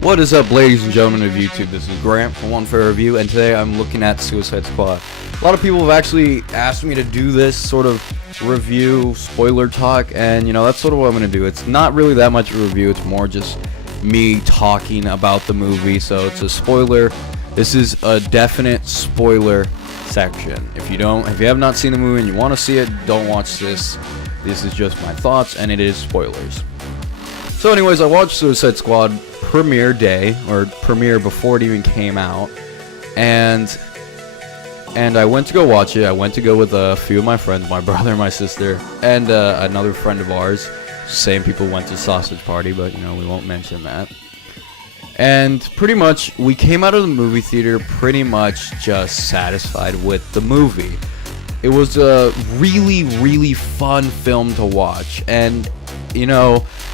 What is up, ladies and gentlemen of YouTube? This is Grant from One Fair Review, and today I'm looking at Suicide Squad. A lot of people have actually asked me to do this sort of review, spoiler talk, and that's sort of what I'm going to do. It's not really that much of a review, it's more just me talking about the movie, so it's a spoiler. This is a definite spoiler section. If you have not seen the movie and you want to see it, don't watch this. This is just my thoughts, and it is spoilers. So anyways, I watched Suicide Squad premiere day, or premiere before it even came out, and I went to go watch it. I went to go with a few of my friends, my brother, my sister, and another friend of ours. Same people went to Sausage Party, but we won't mention that. And pretty much, we came out of the movie theater pretty much just satisfied with the movie. It was a really, really fun film to watch, and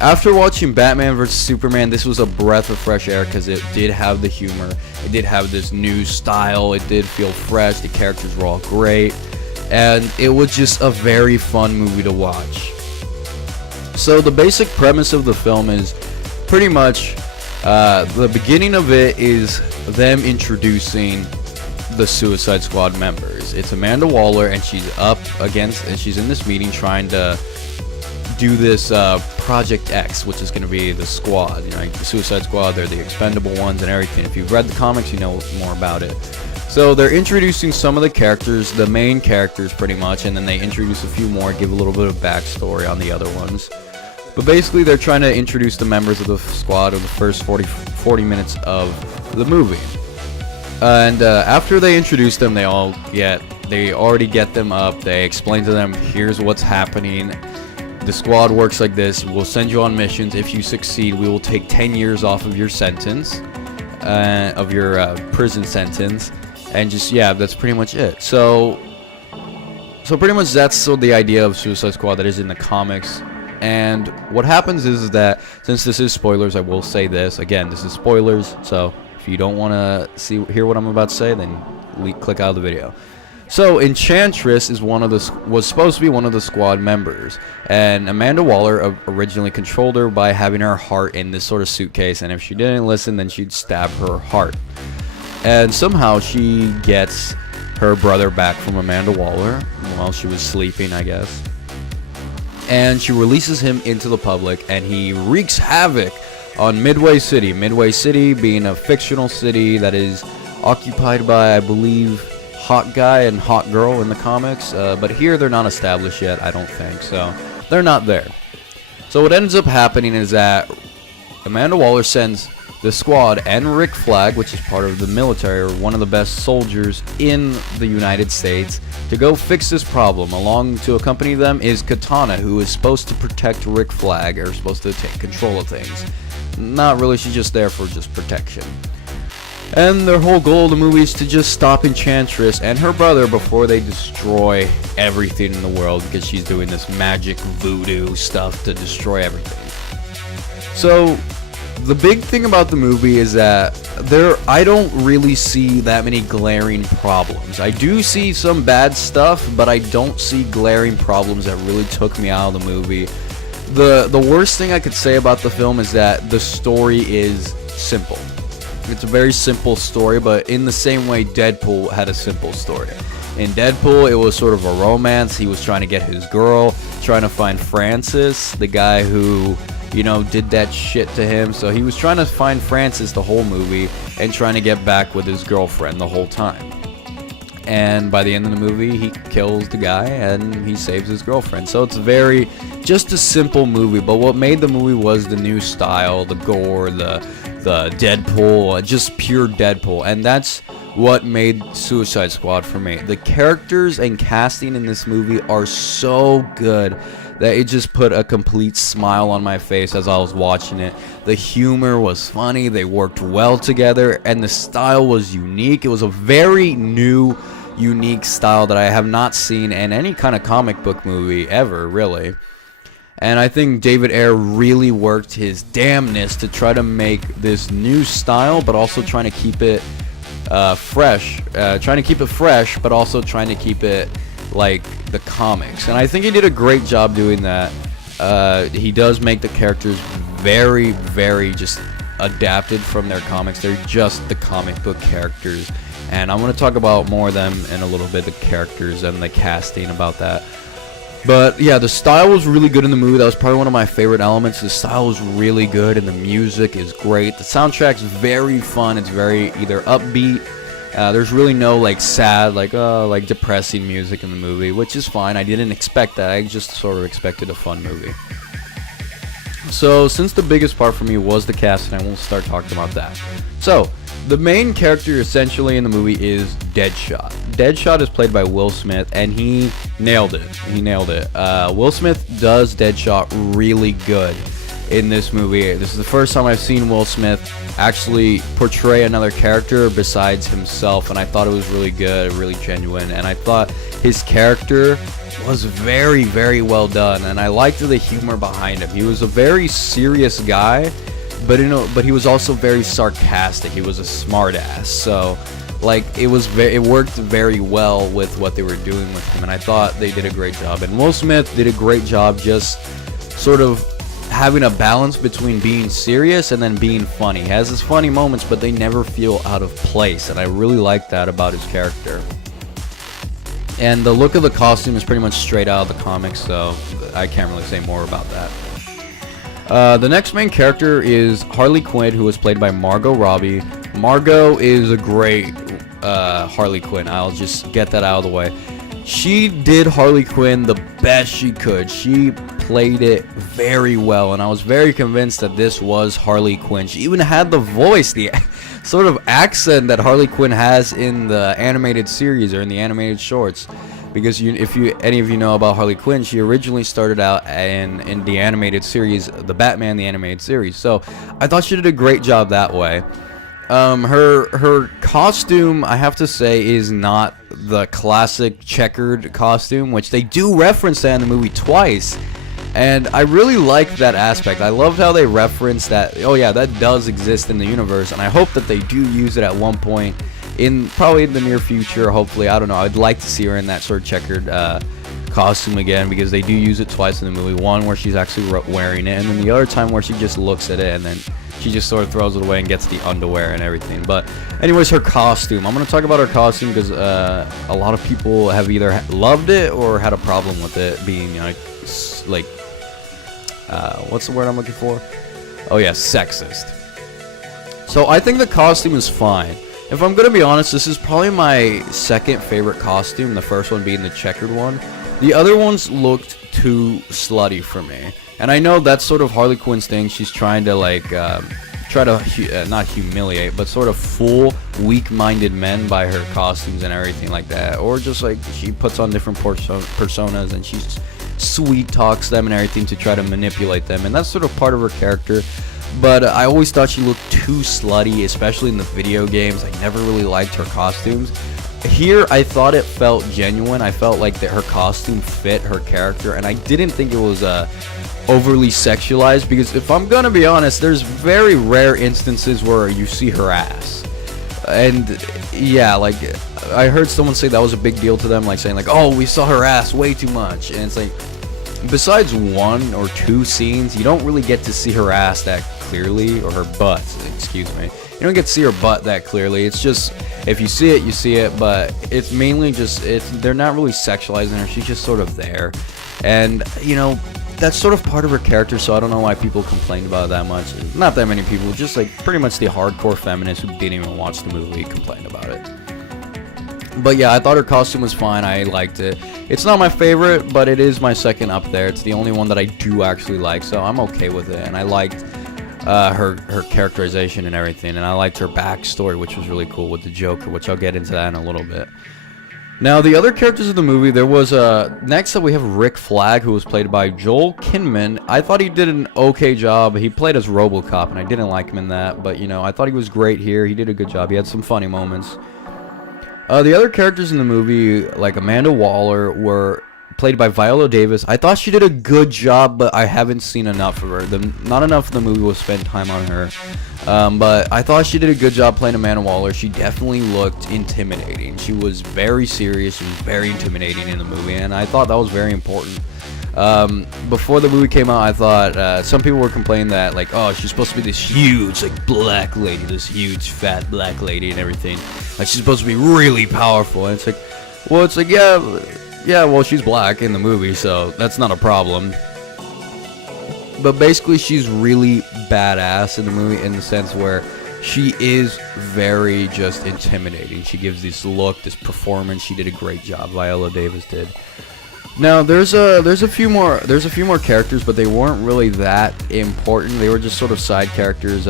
after watching Batman vs. Superman, this was a breath of fresh air because it did have the humor, it did have this new style, it did feel fresh, the characters were all great, and it was just a very fun movie to watch. So the basic premise of the film is pretty much, the beginning of it is them introducing the Suicide Squad members. It's Amanda Waller, and she's she's in this meeting trying to do this Project X, which is going to be the squad, the Suicide Squad. They're the expendable ones and everything. If you've read the comics, you know more about it. So they're introducing some of the characters, the main characters pretty much, and then they introduce a few more, give a little bit of backstory on the other ones. But basically they're trying to introduce the members of the squad in the first 40 minutes of the movie. And after they introduce them, they already get them up, they explain to them, here's what's happening. The squad works like this. We'll send you on missions. If you succeed, we will take 10 years off of your sentence, of your prison sentence, and that's pretty much it. So pretty much that's the idea of Suicide Squad that is in the comics. And what happens is that, since this is spoilers, I will say this again. This is spoilers. So if you don't want to hear what I'm about to say, then click out of the video. So Enchantress was supposed to be one of the squad members, and Amanda Waller originally controlled her by having her heart in this sort of suitcase, and if she didn't listen, then she'd stab her heart. And somehow she gets her brother back from Amanda Waller while she was sleeping, I guess. And she releases him into the public, and he wreaks havoc on Midway City. Midway City being a fictional city that is occupied by, I believe, hot guy and hot girl in the comics, but here they're not established yet, I don't think, so they're not there. So what ends up happening is that Amanda Waller sends the squad and Rick Flag, which is part of the military, or one of the best soldiers in the United States, to go fix this problem. Along to accompany them is Katana, who is supposed to protect Rick Flag, or supposed to take control of things. Not really, she's just there for just protection. And their whole goal of the movie is to just stop Enchantress and her brother before they destroy everything in the world, because she's doing this magic voodoo stuff to destroy everything. So the big thing about the movie is that I don't really see that many glaring problems. I do see some bad stuff, but I don't see glaring problems that really took me out of the movie. The worst thing I could say about the film is that the story is simple. It's a very simple story, but in the same way Deadpool had a simple story. In Deadpool, it was sort of a romance. He was trying to get his girl, trying to find Francis, the guy who, did that shit to him. So he was trying to find Francis the whole movie and trying to get back with his girlfriend the whole time. And by the end of the movie, he kills the guy and he saves his girlfriend. So it's just a simple movie, but what made the movie was the new style, the gore, the Deadpool, just pure Deadpool, and that's what made Suicide Squad for me. The characters and casting in this movie are so good that it just put a complete smile on my face as I was watching it. The humor was funny, they worked well together, and the style was unique. It was a very new, unique style that I have not seen in any kind of comic book movie ever, really. And I think David Ayer really worked his damnness to try to make this new style, but also trying to keep it fresh. But also trying to keep it like the comics. And I think he did a great job doing that. He does make the characters very, very just adapted from their comics. They're just the comic book characters, and I'm going to talk about more of them in a little bit, the characters and the casting about that. But yeah, the style was really good in the movie. That was probably one of my favorite elements. The style was really good, and the music is great. The soundtrack's very fun. It's very either upbeat. There's really no like sad, like depressing music in the movie, which is fine. I didn't expect that. I just sort of expected a fun movie. So since the biggest part for me was the casting, I won't start talking about that. So the main character essentially in the movie is Deadshot. Deadshot is played by Will Smith, and he nailed it. Will Smith does Deadshot really good in this movie. This is the first time I've seen Will Smith actually portray another character besides himself, and I thought it was really good, really genuine, and I thought his character was very, very well done, and I liked the humor behind him. He was a very serious guy, but he was also very sarcastic. He was a smartass, so like it worked very well with what they were doing with him, and I thought they did a great job. And Will Smith did a great job just sort of having a balance between being serious and then being funny. He has his funny moments, but they never feel out of place, and I really like that about his character. And the look of the costume is pretty much straight out of the comics, so I can't really say more about that. The next main character is Harley Quinn, who was played by Margot Robbie. Margot is a great Harley Quinn. I'll just get that out of the way. She did Harley Quinn the best she could. She played it very well, and I was very convinced that this was Harley Quinn. She even had the voice, the sort of accent that Harley Quinn has in the animated series or in the animated shorts. Because if any of you know about Harley Quinn, she originally started out in the animated series, the Batman the animated series. So I thought she did a great job that way. Her costume, I have to say, is not the classic checkered costume, which they do reference that in the movie twice. And I really like that aspect. I loved how they reference that. Oh yeah, that does exist in the universe, and I hope that they do use it at one point probably in the near future. Hopefully, I don't know. I'd like to see her in that sort of checkered costume again, because they do use it twice in the movie. One where she's actually wearing it, and then the other time where she just looks at it and then she just sort of throws it away and gets the underwear and everything. But anyways, her costume. I'm going to talk about her costume because a lot of people have either loved it or had a problem with it being like what's the word I'm looking for? Oh yeah, sexist. So I think the costume is fine. If I'm going to be honest, this is probably my second favorite costume, the first one being the checkered one. The other ones looked too slutty for me. And I know that's sort of Harley Quinn's thing. She's trying to not humiliate, but sort of fool weak-minded men by her costumes and everything like that. Or just like she puts on different personas and she sweet talks them and everything to try to manipulate them. And that's sort of part of her character. But I always thought she looked too slutty, especially in the video games. I never really liked her costumes. Here, I thought it felt genuine. I felt like that her costume fit her character, and I didn't think it was overly sexualized, because if I'm gonna be honest, there's very rare instances where you see her ass. And yeah, like I heard someone say that was a big deal to them, like saying like, oh, we saw her ass way too much. And it's like, besides one or two scenes, you don't really get to see her ass that clearly, or her butt, excuse me. You don't get to see her butt that clearly. It's just, if you see it, you see it, but it's mainly just, they're not really sexualizing her. She's just sort of there. And, you know, that's sort of part of her character, so I don't know why people complained about it that much. Not that many people, just like pretty much the hardcore feminists who didn't even watch the movie complained about it. But yeah, I thought her costume was fine. I liked it. It's not my favorite, but it is my second up there. It's the only one that I do actually like, so I'm okay with it. And I liked her characterization and everything, and I liked her backstory, which was really cool with the Joker, which I'll get into that in a little bit. Now, the other characters of the movie, there was next up we have Rick Flag, who was played by Joel Kinnaman. I thought he did an okay job. He played as RoboCop, and I didn't like him in that, but you know, I thought he was great here. He did a good job. He had some funny moments. The other characters in the movie, like Amanda Waller, were played by Viola Davis. I thought she did a good job, but I haven't seen enough of her. Not enough of the movie was spent time on her. But I thought she did a good job playing Amanda Waller. She definitely looked intimidating. She was very serious. She was very intimidating in the movie, and I thought that was very important. Before the movie came out, I thought some people were complaining that like, oh, she's supposed to be this huge like black lady, this huge fat black lady and everything. Like she's supposed to be really powerful, and it's like, well, it's like yeah, well, she's black in the movie, so that's not a problem. But basically, she's really badass in the movie in the sense where she is very just intimidating. She gives this look, this performance. She did a great job. Viola Davis did. Now there's a few more characters, but they weren't really that important. They were just sort of side characters.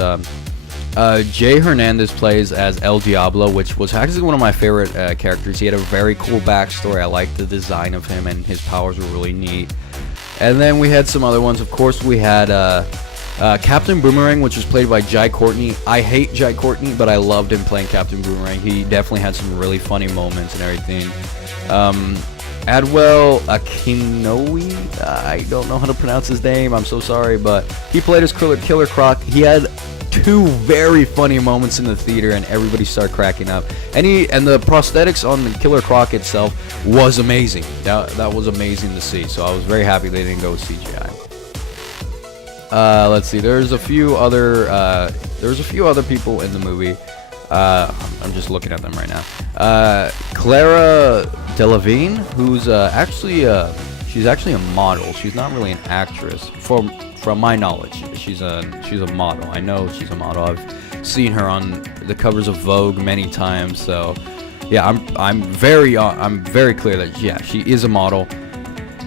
Jay Hernandez plays as El Diablo, which was actually one of my favorite characters. He had a very cool backstory. I liked the design of him, and his powers were really neat. And then we had some other ones. Of course, we had Captain Boomerang, which was played by Jai Courtney. I hate Jai Courtney, but I loved him playing Captain Boomerang. He definitely had some really funny moments and everything. Adwell Akinoe, I don't know how to pronounce his name, I'm so sorry, but he played as Killer Croc. He had two very funny moments in the theater, and everybody started cracking up. And the prosthetics on the Killer Croc itself was amazing. That was amazing to see. So I was very happy they didn't go with CGI. Let's see. There's a few other people in the movie. I'm just looking at them right now. Clara Delevingne, who's she's actually a model. She's not really an actress. From my knowledge, she's a model. I know she's a model. I've seen her on the covers of Vogue many times. So, yeah, I'm very clear that yeah, she is a model.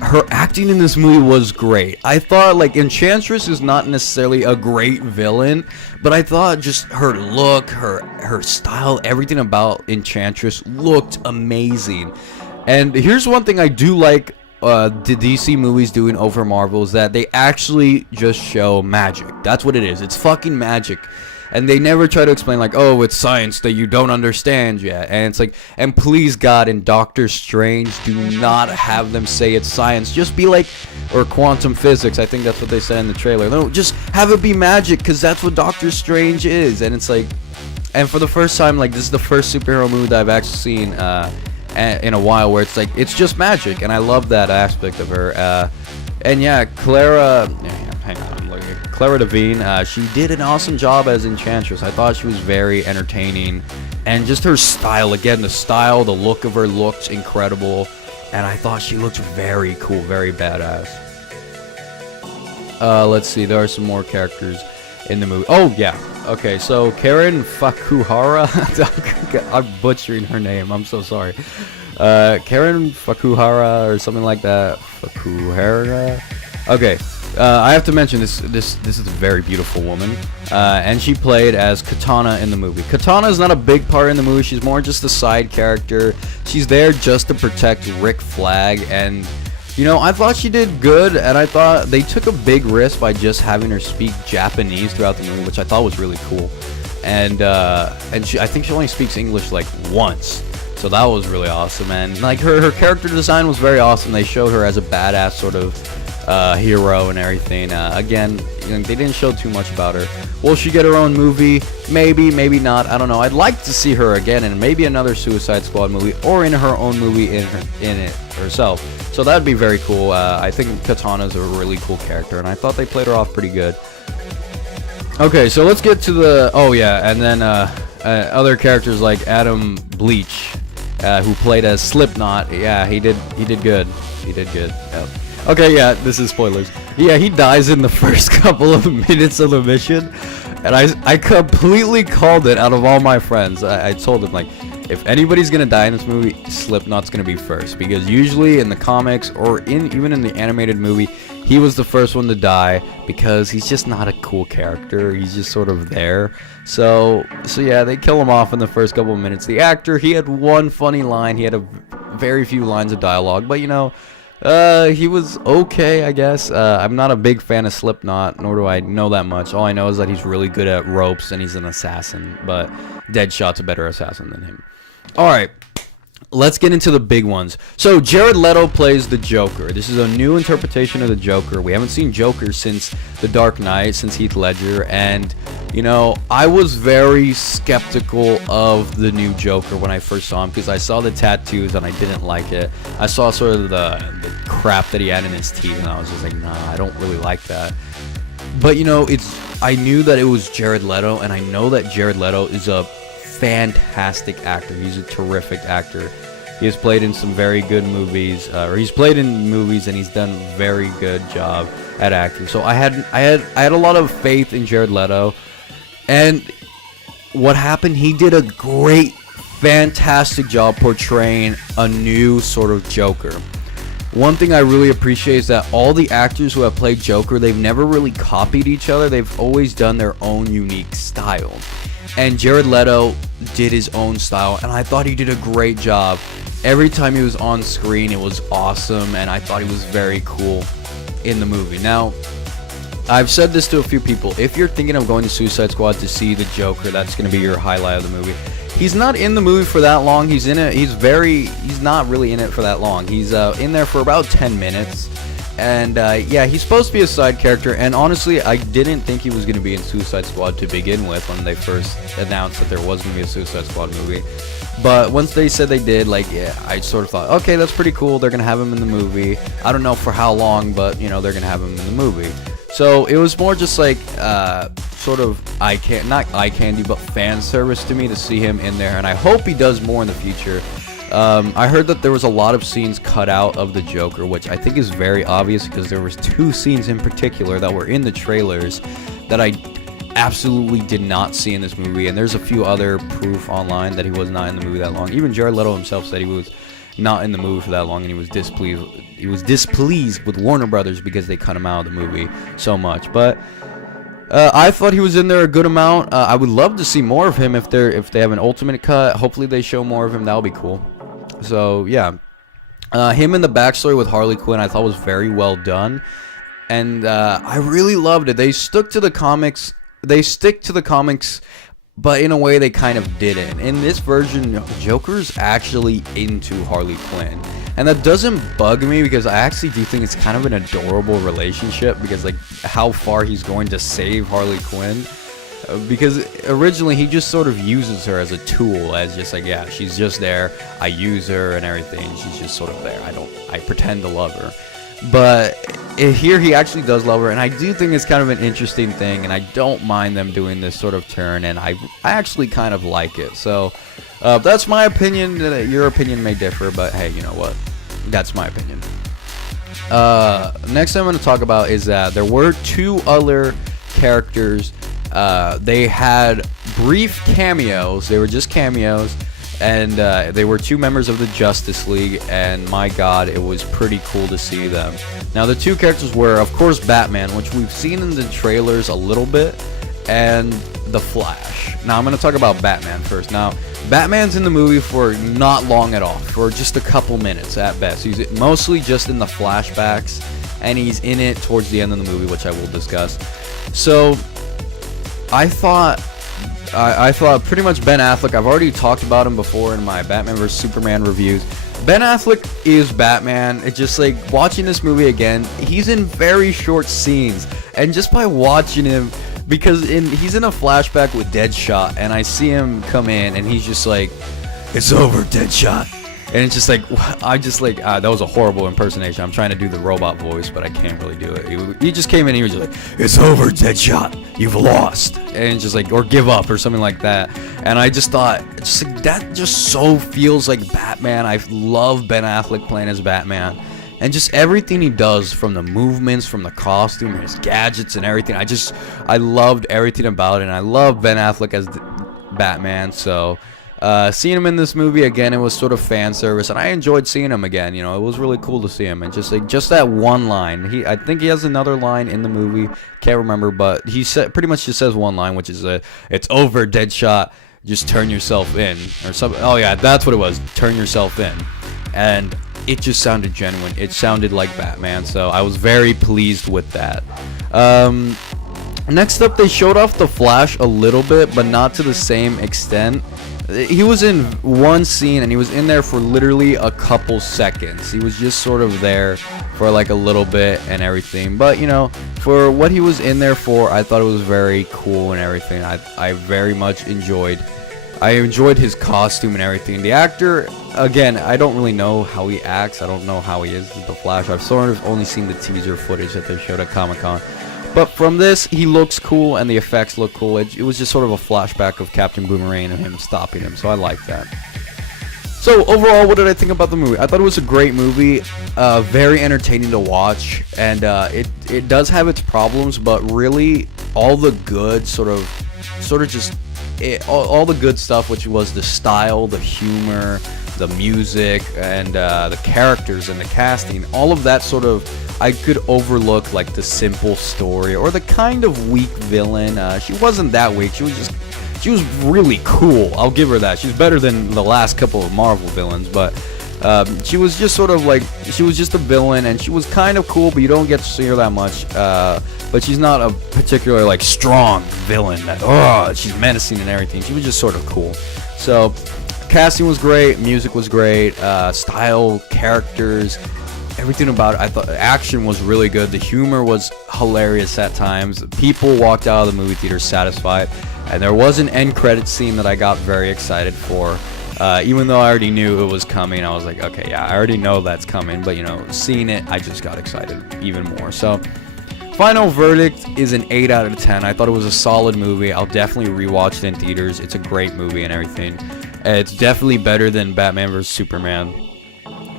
Her acting in this movie was great. I thought like Enchantress is not necessarily a great villain, but I thought just her look, her style, everything about Enchantress looked amazing. And here's one thing I do like the DC movies doing over Marvel is that they actually just show magic. That's what it is. It's fucking magic. And they never try to explain like, oh, it's science that you don't understand yet. And it's like, and please God, in Doctor Strange, do not have them say it's science. Just be like, or quantum physics. I think that's what they said in the trailer. No, just have it be magic, because that's what Doctor Strange is. And it's like, and for the first time, like, this is the first superhero movie that I've actually seen in a while where it's like, it's just magic. And I love that aspect of her. And yeah, Clara, hang on, I'm looking at Clara Delevingne. She did an awesome job as Enchantress. I thought she was very entertaining, and just her style, again, the look of her looked incredible, and I thought she looked very cool, very badass. Let's see, there are some more characters in the movie. Oh yeah, okay, so Karen Fukuhara, I'm butchering her name, I'm so sorry. Karen Fukuhara or something like that. Fukuhara. Okay, I have to mention this is a very beautiful woman, and she played as Katana in the movie. Katana is not a big part in the movie. She's more just a side character. She's there just to protect Rick Flag, and you know, I thought she did good, and I thought they took a big risk by just having her speak Japanese throughout the movie, which I thought was really cool. And I think she only speaks English like once. So that was really awesome, and like her character design was very awesome. They showed her as a badass sort of hero and everything. Again, you know, they didn't show too much about her. Will she get her own movie? Maybe, maybe not. I don't know. I'd like to see her again in maybe another Suicide Squad movie, or in her own movie in it herself. So that'd be very cool. I think Katana's a really cool character, and I thought they played her off pretty good. Okay, so let's get to the and then other characters like Adam Bleach, who played as Slipknot. Yeah, he did good. He did good. Yep. Okay, yeah, this is spoilers. Yeah, he dies in the first couple of minutes of the mission, and I completely called it out of all my friends. I told him, like, if anybody's gonna die in this movie, Slipknot's gonna be first, because usually in the comics or even in the animated movie, he was the first one to die because he's just not a cool character. He's just sort of there. So yeah, they kill him off in the first couple of minutes. The actor, he had one funny line. He had very few lines of dialogue, but you know, he was okay, I guess. I'm not a big fan of Slipknot, nor do I know that much. All I know is that he's really good at ropes and he's an assassin, but Deadshot's a better assassin than him. Alright, let's get into the big ones. So, Jared Leto plays the Joker. This is a new interpretation of the Joker. We haven't seen Joker since The Dark Knight, since Heath Ledger, and You know, I was very skeptical of the new Joker when I first saw him because I saw the tattoos and I didn't like it. I saw sort of the crap that he had in his teeth and I was just like, nah, I don't really like that. But you know, I knew that it was Jared Leto, and I know that Jared Leto is a fantastic actor. He's a terrific actor. He has played in some very good movies, or he's played in movies and he's done a very good job at acting. So I had a lot of faith in Jared Leto. And what happened, he did a great, fantastic job portraying a new sort of Joker. One thing I really appreciate is that all the actors who have played Joker, they've never really copied each other. They've always done their own unique style. And Jared Leto did his own style, and I thought he did a great job. Every time he was on screen, it was awesome, and I thought he was very cool in the movie. Now, I've said this to a few people. If you're thinking of going to Suicide Squad to see the Joker, that's going to be your highlight of the movie. He's not in the movie for that long. He's in it. He's not really in it for that long. He's in there for about 10 minutes. And yeah, he's supposed to be a side character. And honestly, I didn't think he was going to be in Suicide Squad to begin with when they first announced that there was going to be a Suicide Squad movie. But once they said they did, like, yeah, I sort of thought, okay, that's pretty cool. They're going to have him in the movie. I don't know for how long, but, you know, they're going to have him in the movie. So it was more just like sort of not eye candy, but fan service to me to see him in there, and I hope he does more in the future. I heard that there was a lot of scenes cut out of the Joker, which I think is very obvious because there was 2 scenes in particular that were in the trailers that I absolutely did not see in this movie, and there's a few other proof online that he was not in the movie that long. Even Jared Leto himself said he was not in the movie for that long, and he was displeased. He was displeased with Warner Brothers because they cut him out of the movie so much. But I thought he was in there a good amount. I would love to see more of him if they have an ultimate cut. Hopefully they show more of him. That'll be cool. So yeah, him in the backstory with Harley Quinn I thought was very well done, and I really loved it. They stuck to the comics. They stick to the comics, but in a way they kind of didn't. In this version, Joker's actually into Harley Quinn. And that doesn't bug me because I actually do think it's kind of an adorable relationship because, like, how far he's going to save Harley Quinn. Because originally he just sort of uses her as a tool, as just like, yeah, she's just there. I use her and everything. She's just sort of there. I pretend to love her. But here he actually does love her, and I do think it's kind of an interesting thing, and I don't mind them doing this sort of turn, and I actually kind of like it. So that's my opinion. Your opinion may differ, but hey, you know what? That's my opinion. Next thing I'm going to talk about is that there were 2 other characters. They had brief cameos. They were just cameos. And they were 2 members of the Justice League, and my god, it was pretty cool to see them. Now, the 2 characters were, of course, Batman, which we've seen in the trailers a little bit, and the Flash. Now, I'm going to talk about Batman first. Now, Batman's in the movie for not long at all, for just a couple minutes at best. He's mostly just in the flashbacks, and he's in it towards the end of the movie, which I will discuss. So, I thought pretty much Ben Affleck, I've already talked about him before in my Batman vs Superman reviews. Ben Affleck is Batman. It's just like watching this movie again, he's in very short scenes, and just by watching him, because he's in a flashback with Deadshot, and I see him come in and he's just like, "It's over, Deadshot." And it's just like, that was a horrible impersonation. I'm trying to do the robot voice, but I can't really do it. He just came in and he was just like, "It's over, Deadshot. You've lost." And just like, or give up or something like that. And I just thought, just like, that just so feels like Batman. I love Ben Affleck playing as Batman. And just everything he does, from the movements, from the costume, his gadgets and everything. I loved everything about it. And I love Ben Affleck as Batman, so... seeing him in this movie again, it was sort of fan service, and I enjoyed seeing him again. You know, it was really cool to see him, and just that one line. I think he has another line in the movie, can't remember, but he pretty much just says one line, which is "It's over, Deadshot. Just turn yourself in," or something. Oh yeah, that's what it was. Turn yourself in, and it just sounded genuine. It sounded like Batman, so I was very pleased with that. Next up, they showed off the Flash a little bit, but not to the same extent. he was in one scene and he was in there for literally a couple seconds. He was just sort of there for like a little bit and everything. But you know, for what he was in there for, I thought it was very cool and everything. I very much enjoyed. I enjoyed his costume and everything. The actor, again, I don't really know how he acts. I don't know how he is the Flash. I've sort of only seen the teaser footage that they showed at Comic-Con. But from this, he looks cool and the effects look cool. It was just sort of a flashback of Captain Boomerang and him stopping him, so I like that. So overall, what did I think about the movie? I thought it was a great movie, very entertaining to watch, and it does have its problems, but really all the good all the good stuff, which was the style, the humor, the music, and the characters and the casting, all of that sort of, I could overlook like the simple story or the kind of weak villain. She wasn't that weak. She was really cool. I'll give her that. She's better than the last couple of Marvel villains, but she was just sort of like, she was just a villain, and she was kind of cool, but you don't get to see her that much. But she's not a particularly like strong villain that she's menacing and everything. She was just sort of cool. So casting was great, music was great, style, characters, everything about it. I thought the action was really good. The humor was hilarious at times. People walked out of the movie theater satisfied, and there was an end credit scene that I got very excited for. Even though I already knew it was coming, I was like, okay, yeah, I already know that's coming. But you know, seeing it, I just got excited even more. So final verdict is an 8 out of 10. I thought it was a solid movie. I'll definitely rewatch it in theaters. It's a great movie and everything. It's definitely better than Batman vs Superman.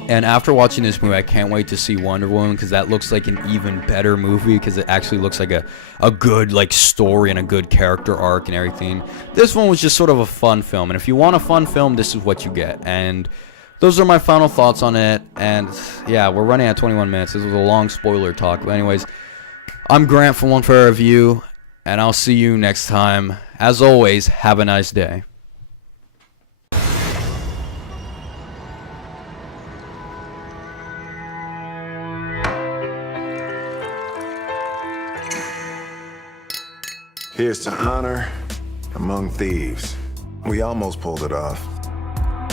And after watching this movie, I can't wait to see Wonder Woman, because that looks like an even better movie, because it actually looks like a good like story and a good character arc and everything. This one was just sort of a fun film, and if you want a fun film, this is what you get. And those are my final thoughts on it. And yeah, we're running at 21 minutes. This was a long spoiler talk. But anyways, I'm Grant from One Fair Review, and I'll see you next time. As always, have a nice day. Here's to honor among thieves. We almost pulled it off.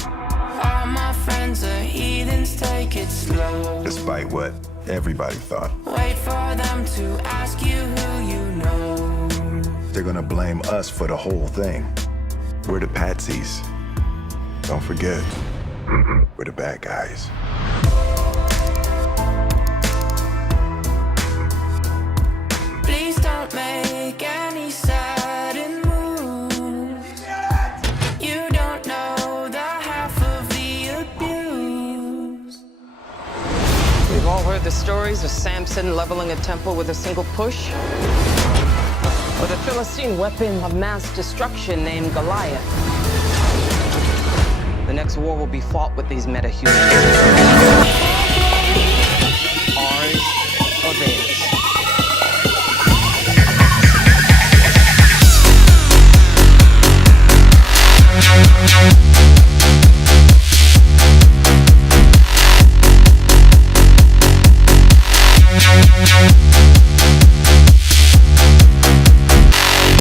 All my friends are heathens, take it slow. Despite what everybody thought. Wait for them to ask you who you know. They're gonna blame us for the whole thing. We're the patsies. Don't forget, we're the bad guys. Please don't make any sudden moves. You don't know the half of the abuse. We've all heard the stories of Samson leveling a temple with a single push, or the Philistine weapon of mass destruction named Goliath. The next war will be fought with these meta-humans.